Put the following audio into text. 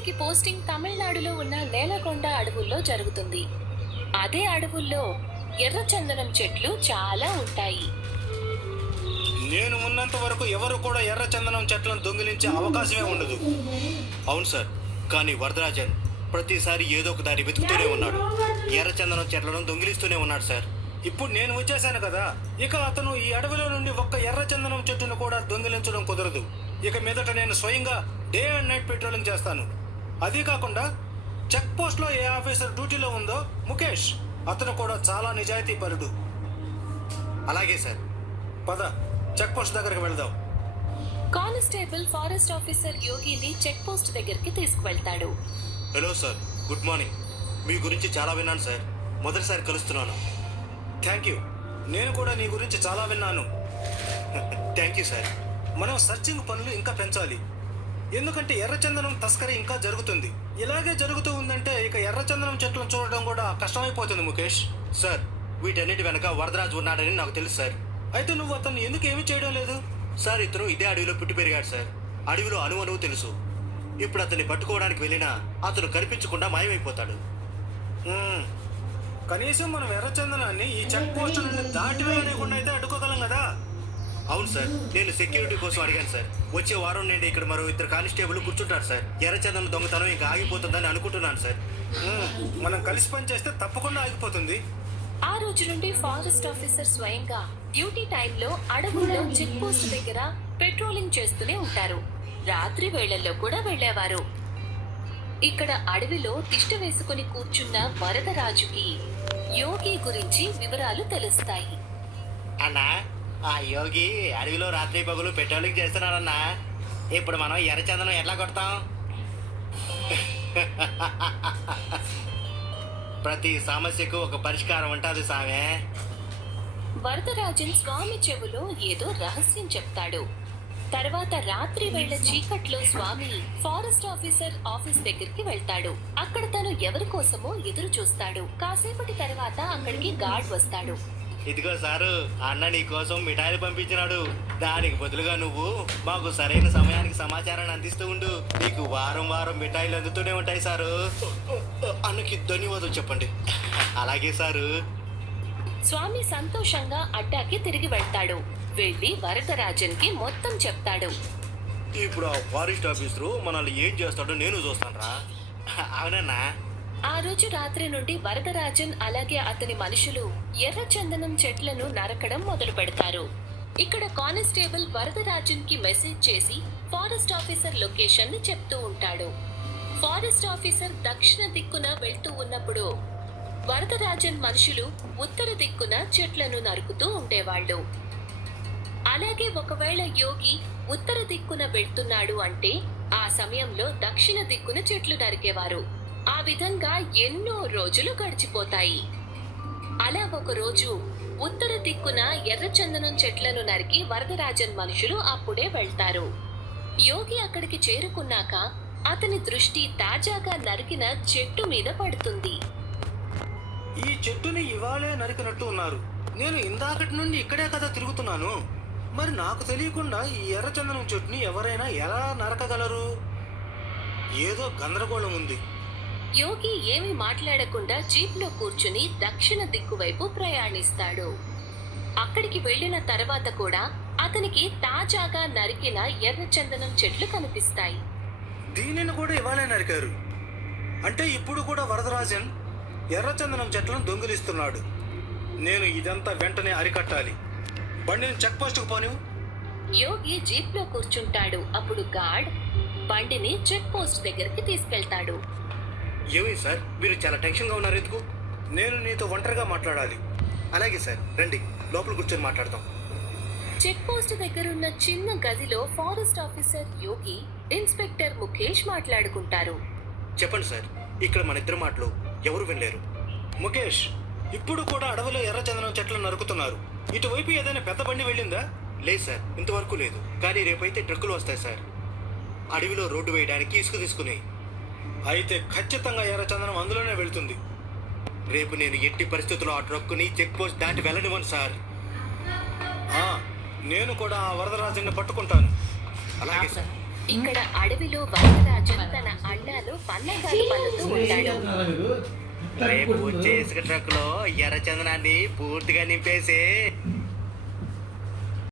అతనికి పోస్టింగ్ తమిళనాడులో ఉన్న నేలకొండ అడవుల్లో జరుగుతుంది. అదే అడవుల్లో ఎర్రచందనం చెట్లు చాలా ఉంటాయి. నేను ఉన్నంత వరకు ఎవరు కూడా ఎర్రచందనం చెట్లను దొంగిలించే అవకాశమే ఉండదు. అవును సార్, కానీ వరదరాజన్ ప్రతిసారి ఏదో ఒక దారి వెతుకుతూనే ఉన్నాడు. ఎర్రచందనం చెట్లను దొంగిలిస్తూనే ఉన్నాడు సార్. ఇప్పుడు నేను వచ్చేసాను కదా, ఇక అతను ఈ అడవిలో నుండి ఒక్క ఎర్రచందనం చెట్టును కూడా దొంగిలించడం కుదరదు. ఇక మీదట నేను స్వయంగా డే అండ్ నైట్ పెట్రోలింగ్ చేస్తాను. అదీ కాకుండా చెక్ పోస్ట్ లో ఏ ఆఫీసర్ డ్యూటీలో ఉందో ముఖేష్, అతను కూడా చాలా నిజాయితీ పరుడు. అలాగే సార్. పద, చెక్ పోస్ట్ దగ్గరికి వెళ్దాం. కానిస్టేబుల్ ఫారెస్ట్ ఆఫీసర్ యోగిని చెక్ పోస్ట్ దగ్గరికి తీసుకువెళ్తాడు. Hello sir, good morning. మీ గురించి చాలా విన్నాను సార్. మొదటిసారి కలుస్తున్నాను. Thank you. నేను కూడా నీ గురించి చాలా విన్నాను. Thank you sir. మనం సర్చింగ్ పనులు ఇంకా పెంచాలి, ఎందుకంటే ఎర్రచందనం తస్కరీ ఇంకా జరుగుతుంది. ఇలాగే జరుగుతూ ఉందంటే ఇక ఎర్రచందనం చెట్లను చూడడం కూడా కష్టమైపోతుంది ముఖేష్. సార్, వీటన్నిటి వెనక వరదరాజు ఉన్నాడని నాకు తెలుసు సార్. అయితే నువ్వు అతను ఎందుకు ఏమీ చేయడం లేదు? సార్, ఇతను ఇదే అడవిలో పుట్టి పెరిగాడు సార్. అడవిలో అణువు తెలుసు. ఇప్పుడు అతన్ని పట్టుకోవడానికి వెళ్ళినా అతను కనిపించకుండా మాయమైపోతాడు. కనీసం మనం ఎర్రచందనాన్ని ఈ చెక్ పోస్ట్ నుండి దాటి వెళ్ళకుండా అయితే అడ్డుకోగలం కదా. అవును సార్, నేను సెక్యూరిటీ కోసం అడిగాను సార్. వచ్చే వారం నుండి ఇక్కడ మరో ఇద్దరు కానిస్టేబుల్ కూర్చుంటారు సార్. ఎర్రచందనం దొంగతనం ఇంకా ఆగిపోతుందని అనుకుంటున్నాను సార్. మనం కలిసి పనిచేస్తే తప్పకుండా ఆగిపోతుంది. ఆ రోజు నుండి ఫారెస్ట్ ఆఫీసర్ స్వయంగా డ్యూటీ టైంలో అడవుల్లో చెక్ పోస్ట్ దగ్గర పెట్రోలింగ్ చేస్తూనే ఉంటారు. రాత్రి వేళల్లో కూడా వెళ్ళేవారు. ఇక్కడ అడవిలో తిష్ట వేసుకుని కూర్చున్న వరదరాజుకి యోగి గురించి వివరాలు తెలుస్తాయి. అన్నా, ఆ యోగి అడవిలో రాత్రి పగులు పెట్రోలింగ్ చేస్తున్నాడన్నా. ఇప్పుడు మనం ఎర్రచందనం ఎట్లా కొడతాం? ప్రతి సమస్యకు ఒక పరిష్కారం ఉంటుంది సామె. వరదరాజన్ స్వామి చెవులో ఏదో రహస్యం చెప్తాడు. తర్వాత రాత్రి వేళ చీకట్లో స్వామి ఫారెస్ట్ ఆఫీసర్ ఆఫీస్ దగ్గరికి వెళ్తాడు. అక్కడ తను ఎవరి కోసమో ఎదురు చూస్తాడు. కాసేపటి తర్వాత అక్కడికి గార్డ్ వస్తాడు. ఇదిగో సారు, అన్న నీ కోసం మిఠాయిలు పంపించినాడు. దానికి బదులుగా నువ్వు మాకు సరైన సమయానికి సమాచారాన్ని అందిస్తూ ఉండు. నీకు వారం వారం మిఠాయిలు అందుతూనే ఉంటాయి సారు. అన్నకి ధన్యవాదాలు చెప్పండి. అలాగే సారు. స్వామి సంతోషంగా అడ్డాకి తిరిగి వెళ్తాడు. వెళ్ళి వరదరాజన్ కి మొత్తం చెప్తాడు. ఇప్పుడు ఆ ఫారెస్ట్ ఆఫీసరు మనల్ని ఏం చేస్తాడో నేను చూస్తాను రా. అవునన్నా. ఆ రోజు రాత్రి నుండి వరదరాజన్ అలాగే అతని మనుషులు ఎర్రచందనం చెట్లను నరకడం మొదలు పెడతారు. ఇక్కడ కానిస్టేబుల్ వరదరాజన్ కి మెసేజ్ చేసి ఫారెస్ట్ ఆఫీసర్ లొకేషన్ ని చెప్తూ ఉంటాడు. ఫారెస్ట్ ఆఫీసర్ దక్షిణ దిక్కున వెళ్తూ ఉన్నప్పుడు వరదరాజన్ మనుషులు ఉత్తర దిక్కున చెట్లను నరుకుతూ ఉండేవాళ్ళు. అలాగే ఒకవేళ యోగి ఉత్తర దిక్కున వెళ్తున్నాడు అంటే ఆ సమయంలో దక్షిణ దిక్కున చెట్లు నరికేవారు. ఆ విధంగా ఎన్నో రోజులు గడిచిపోతాయి. అలా ఒకరోజు ఉత్తర దిక్కున ఎర్రచందనం చెట్లను నరికి వరదరాజన్ మనుషులు అప్పుడే వెళ్తారు. యోగి అక్కడికి చేరుకున్నాక అతని దృష్టి తాజాగా నరికిన చెట్టు మీద పడుతుంది. ఈ చెట్టుని ఇవాళే నరికినట్టు ఉన్నారు. నేను ఇందాకటి నుండి ఇక్కడే కదా తిరుగుతున్నాను. మరి నాకు తెలియకుండా ఈ ఎర్రచందనం చెట్టుని ఎవరైనా ఎలా నరకగలరు? ఏదో గందరగోళం ఉంది. యోగి ఏమీ మాట్లాడకుండా జీప్లో కూర్చుని దక్షిణ దిక్కు వైపు ప్రయాణిస్తాడు. అక్కడికి వెళ్లిన తర్వాత కూడా అతనికి తాజాగా నరికిన ఎర్రచందనం చెట్లు కనిపిస్తాయి. దీనిని కూడా ఇవాళే నరికారు అంటే ఇప్పుడు కూడా వరదరాజన్ ఎర్రచందనం చెట్లను దొంగిలిస్తున్నాడు. నేను ఇదంతా వెంటనే అరికట్టాలి. బండిని చెక్ పోస్ట్కు పోనివ్వు. యోగి జీప్లో కూర్చుంటాడు. అప్పుడు గార్డ్ బండిని చెక్ పోస్ట్ దగ్గరికి తీసుకెళ్తాడు. ఏమి సార్, మీరు చాలా టెన్షన్గా ఉన్నారు ఎందుకు? నేను నీతో ఒంటరిగా మాట్లాడాలి. అలాగే సార్, రండి లోపల కూర్చొని మాట్లాడదాం. చెక్ పోస్ట్ దగ్గరున్న చిన్న గదిలో ఫారెస్ట్ ఆఫీసర్ యోగి, ఇన్స్పెక్టర్ ముఖేష్ మాట్లాడుకుంటారు. చెప్పండి సార్, ఇక్కడ మన ఇద్దరు మాటలు ఎవరు వినలేరు. ముఖేష్, ఇప్పుడు కూడా అడవిలో ఎర్రచందనం చెట్లను నరుకుతున్నారు. ఇటువైపు ఏదైనా పెద్ద బండి వెళ్ళిందా? లేదు సార్, ఇంతవరకు లేదు. కానీ రేపైతే ట్రక్కులు వస్తాయి సార్. అడవిలో రోడ్డు వేయడానికి ఇసుక తీసుకుని. అయితే ఖచ్చితంగా ఎర్రచందనం అందులోనే వెళ్తుంది. రేపు నేను ఎట్టి పరిస్థితుల్లో ఆ ట్రక్కుని చెక్ పోస్ట్ దాటి వెళ్ళనివ్వను సార్. నేను కూడా ఆ వరదరాజుని పట్టుకుంటాను. అలాగే సార్. ఇక్కడ అడవిలో వరదరాజన్ తన అడ్డాలు ఏరియాలో పన్నాగాలు పన్నుతూ ఉంటాడు. రేపు వచ్చే ఇసుక ట్రక్ లో ఎర్ర చందనాన్ని పూర్తిగా నింపేసి